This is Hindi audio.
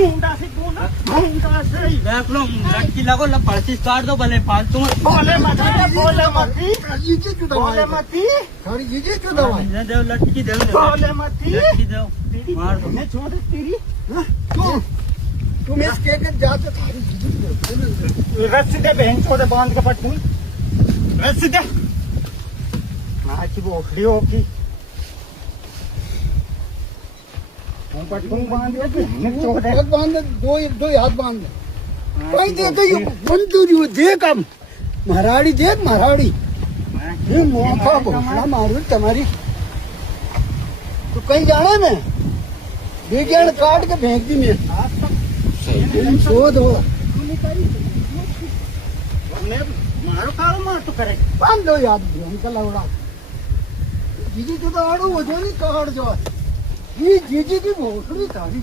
ढूंढा से देख लो लड़की लगो पर्ची काट दो भले फालतू बोले मत बोले मत दो लड़की दो बोले मत लड़की दो मार दो मैं छोड़ तेरी तुम इसके जाते रस्सी दे बहन छोड़े बांध के पटकूं रस्सी दे की बोखड़ी होगी पटकूं बांध बांध दो हाथ बांध कहीं देखे बंदूरी देख अब महाराड़ी देख महाराड़ी ये मौका भोसड़ा मारू तुम्हारी तो कहीं जाना मैं विज्ञान काट के फेंक दी मैं शोध हो मारो खाओ मार तो करे बांध दो याद हमका लौड़ा जीजी तो आड़ो वो जो नहीं काट जो ये जीजी की भोसड़ी तारी